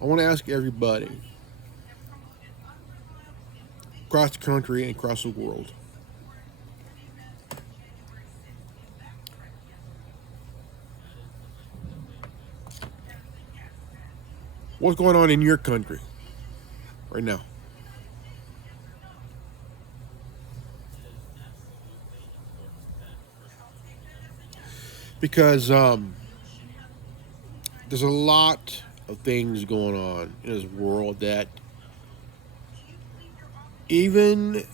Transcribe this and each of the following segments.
I want to ask everybody across the country and across the world, what's going on in your country right now? Because there's a lot of things going on in this world that even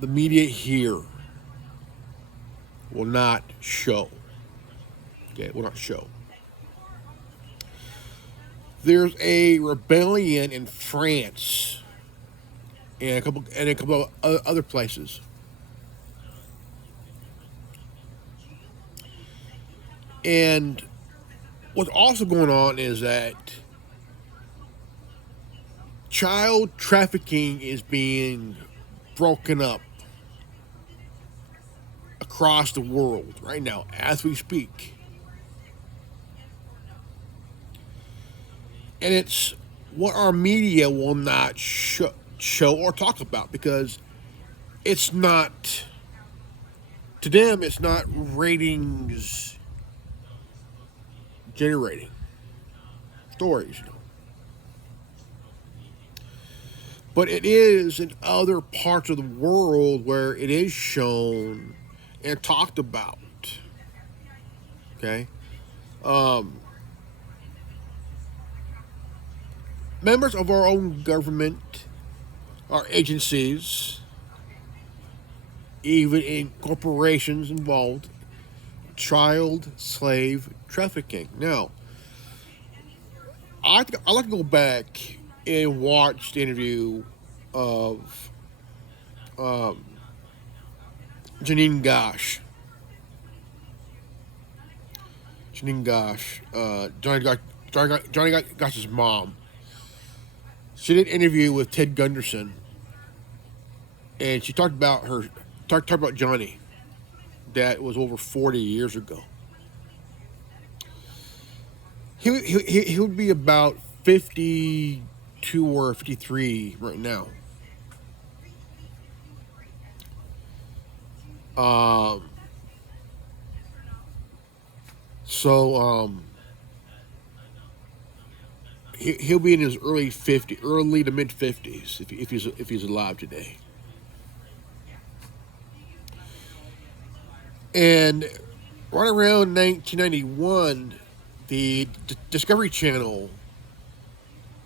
the media here will not show. Okay, will not show. There's a rebellion in France and a couple of other places, and what's also going on is that child trafficking is being broken up across the world right now as we speak. And it's what our media will not show or talk about because it's not, to them, it's not ratings generating stories, you know. But it is in other parts of the world where it is shown and talked about. Okay? Um, Members of our own government, our agencies, even in corporations involved, child slave trafficking. Now, I like to go back and watch the interview of um, Janine Gosh. Janine Gosh, Johnny Gosh's mom. She did an interview with Ted Gunderson, and she talked about talked about Johnny, that was over 40 years ago. He would be about 52 or 53 right now. Um, so he'll be in his early to mid 50s if he's alive today. And right around 1991, the Discovery Channel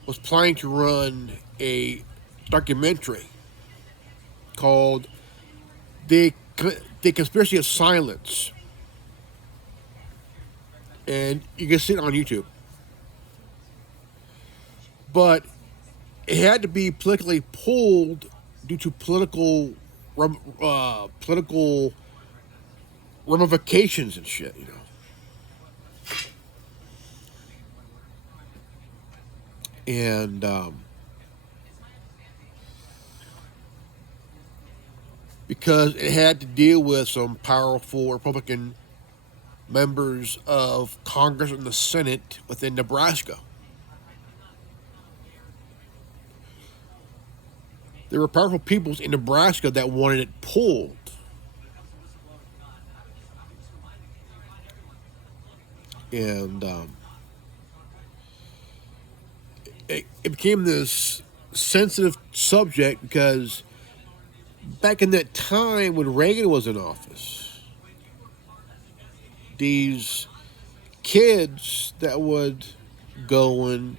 was planning to run a documentary called the the Conspiracy of Silence, and you can see it on YouTube. But it had to be politically pulled due to political ramifications and shit, you know. And because it had to deal with some powerful Republican members of Congress and the Senate within Nebraska. There were powerful peoples in Nebraska that wanted it pulled. And it became this sensitive subject because back in that time when Reagan was in office, these kids that would go and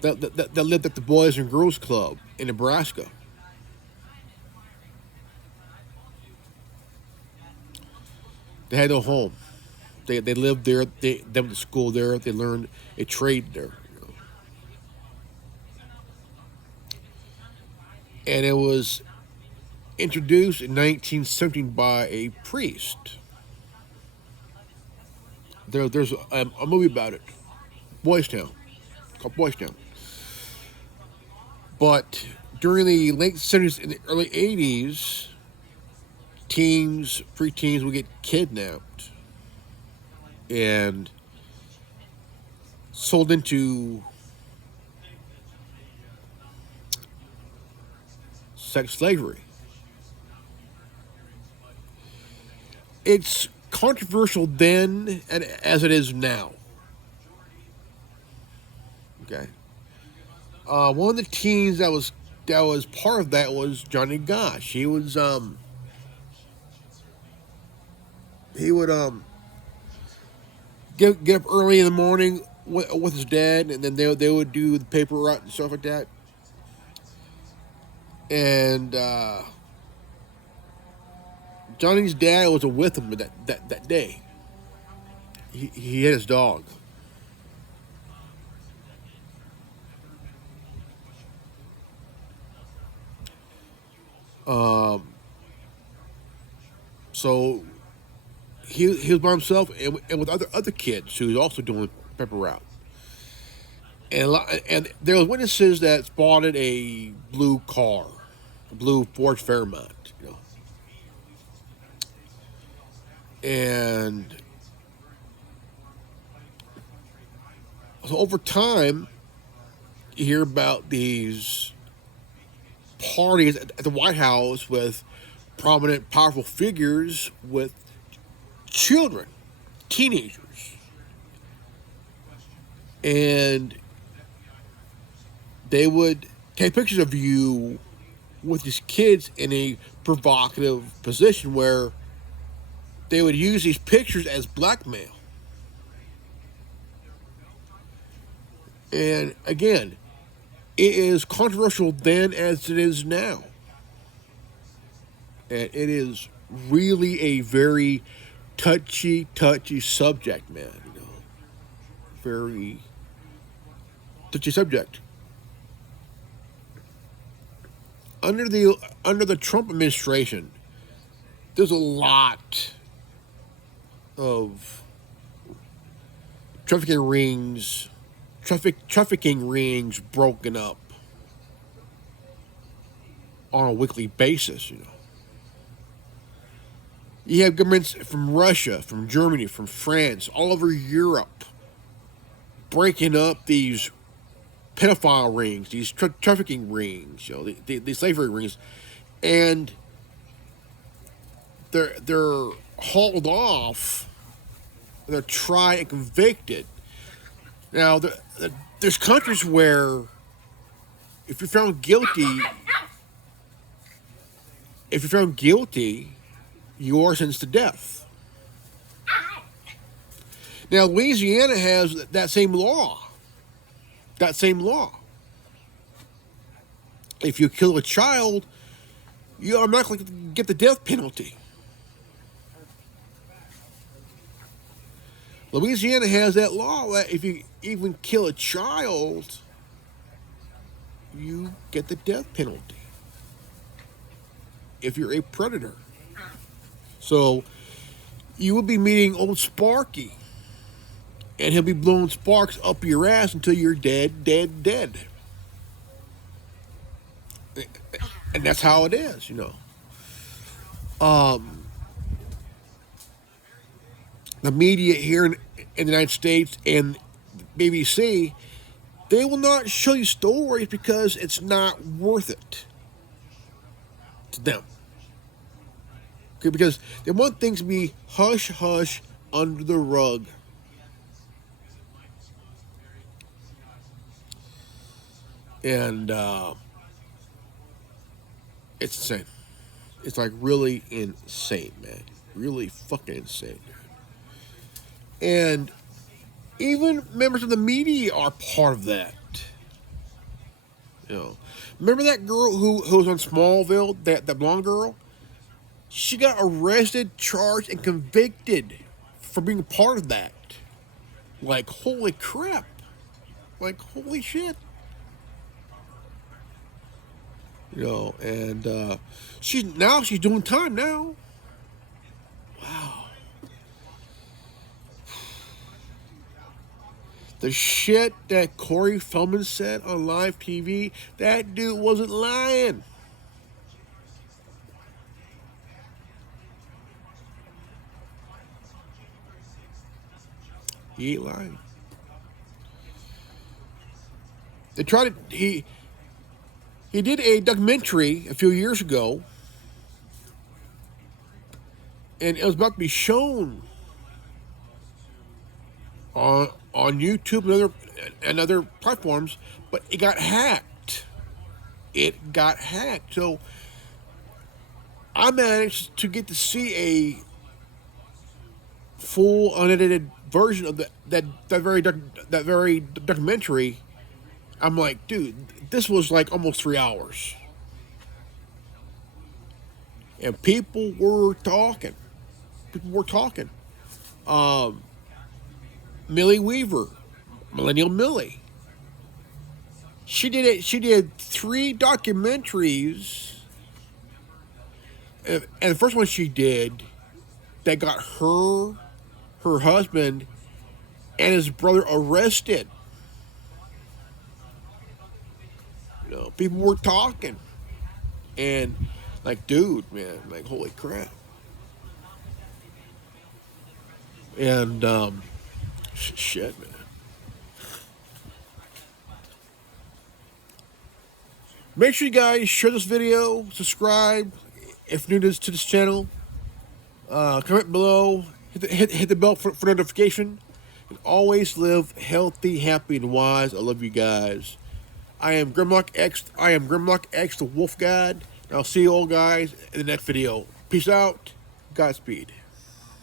that lived at the Boys and Girls Club in Nebraska, they had no home. They lived there. They went to school there. They learned a trade there. You know. And it was introduced in 1917 by a priest. There's a movie about it, Boys Town, called Boys Town. But during the late 70s and the early 80s, preteens would get kidnapped. And sold into sex slavery. It's controversial then and as it is now. Okay. One of the teens that was part of that was Johnny Gosh. He would get up early in the morning with his dad, and then they would do the paper route and stuff like that. And Johnny's dad was with him that day. He had his dog. So he was by himself and with other kids who was also doing paper route. And there was witnesses that spotted a blue car, a blue Ford Fairmont, and so over time, you hear about these parties at the White House with prominent, powerful figures with children, teenagers, and they would take pictures of you with these kids in a provocative position where they would use these pictures as blackmail. And again, it is controversial then as it is now. And it is really a very touchy subject, man. Very touchy subject. Under the Trump administration, there's a lot of trafficking rings, trafficking rings broken up on a weekly basis. You have governments from Russia, from Germany, from France, all over Europe, breaking up these pedophile rings, these trafficking rings, the slavery rings, and they're hauled off, they're tried and convicted. Now, there's countries where if you're found guilty, you are sentenced to death. Now, Louisiana has that same law. If you kill a child, you automatically get the death penalty. Louisiana has that law that if you even kill a child, you get the death penalty if you're a predator. So you will be meeting old Sparky, and he'll be blowing sparks up your ass until you're dead. And that's how it is. The media here in the United States and BBC, they will not show you stories because it's not worth it to them. Okay, because they want things to be hush hush under the rug. And it's insane. It's like really insane, man. Really fucking insane. And even members of the media are part of that. Remember that girl who was on Smallville, that blonde girl? She got arrested, charged, and convicted for being part of that. Like, holy crap. Like, holy shit. And she's doing time now. Wow. The shit that Corey Feldman said on live TV, that dude wasn't lying. He ain't lying. They tried to, he did a documentary a few years ago, and it was about to be shown on YouTube and other platforms, but it got hacked. It got hacked. So I managed to get to see a full unedited version of that very documentary. I'm like, dude, this was like almost 3 hours, and people were talking. People were talking. Millie Weaver, Millennial Millie. She did it. She did 3 documentaries, and the first one she did that got her husband, and his brother arrested. You know, people were talking, and like, dude, man, like, holy crap. And shit, man. Make sure you guys share this video, subscribe if new to this channel. Comment below, hit the bell for notification, and always live healthy, happy, and wise. I love you guys. I am Grimlock X. I am Grimlock X, the Wolf God. And I'll see you all guys in the next video. Peace out. Godspeed.